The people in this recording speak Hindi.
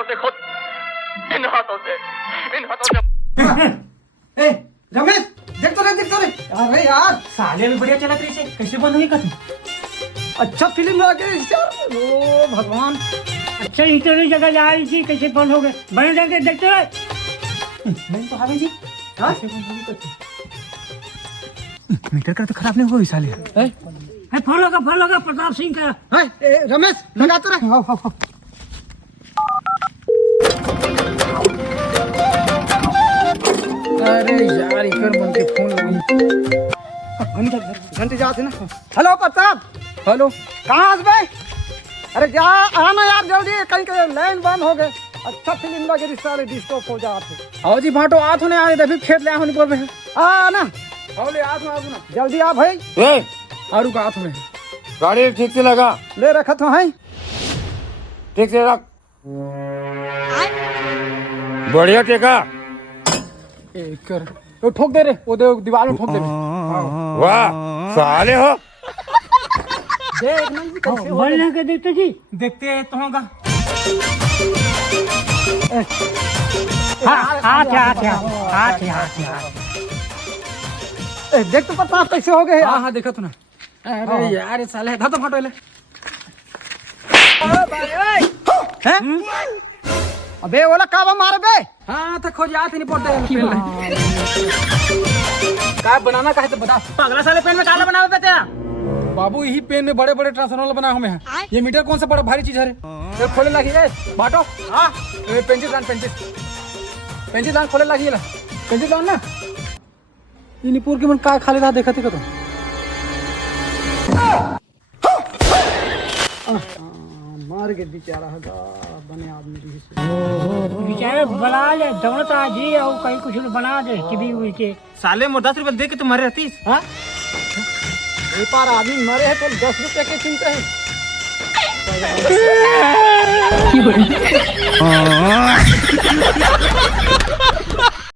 उसे खुद इन हाथों से ए रमेश देख तो रे अरे यार साले भी बढ़िया चला तेरे से कैसे बंद हुई कथी। अच्छा फिल्म लगे ओ भगवान अच्छा हिस्टोरी जगह जा रही थी कैसे बंद हो गए बने जाके देखते रहे नहीं तो हावे जी हाँ? कैसे बंद हुई कथी। मीटर का तो खराब नहीं हुआ साले है फॉलो का प्रताप सिंह का है रमेश लगाते रहे हाँ अरे यार इकर बन के फोन लगी घंटे जाते ना। हेलो प्रताप हेलो कहाँ हंस भाई अरे जा आना यार जल्दी कहीं के लाइन बंद हो गए अच्छा फिल्म लगे सारे डिस्टर्ब हो जाते आओ जी भाटो आठ होने आए फिर खेत ले होने पर ना आओ ले आठ ना जल्दी आ भाई आरू का हाथ में गाड़ी ठीक से लगा ले रखा तो है ठीक से रख बढ़िया टेका कर वो ठोक दे रे वो दीवार में ठोक दे रे वाह साले हो देख नहीं जी कैसे हो बोलने के देखते जी देखते हैं तो होगा हाथ देख तो प्रताप कैसे हो गए हाँ देखा तूने अरे यार साले था तो फाटो ले हैं अबे ओला काबा मार बे हां तो खोज याद ही नहीं पड़ते का बनाना काहे तो बता अगला साले पेन में काला बनावे पे तेरा बाबू यही पेन में बड़े बड़े ट्रांसफार्मर बनाए हुए हैं ये मीटर कौन सा बड़ा भारी चीज है रे ये खोले लगी है बाटो हां ये पेंसिल लान खोले लगी है पेंसिल लान ना इनीपुर के मन का खाली रहा देखते का तो मार के बेचारा बने आदमी बेचारे बना ले दोनों तो आज ही और कहीं कुछ बना दे टीवी उई के साले मोर 10 रुपए दे के तुम मरे रहती हाँ एक बार आदमी मरे है तो 10 रुपए के चिंता है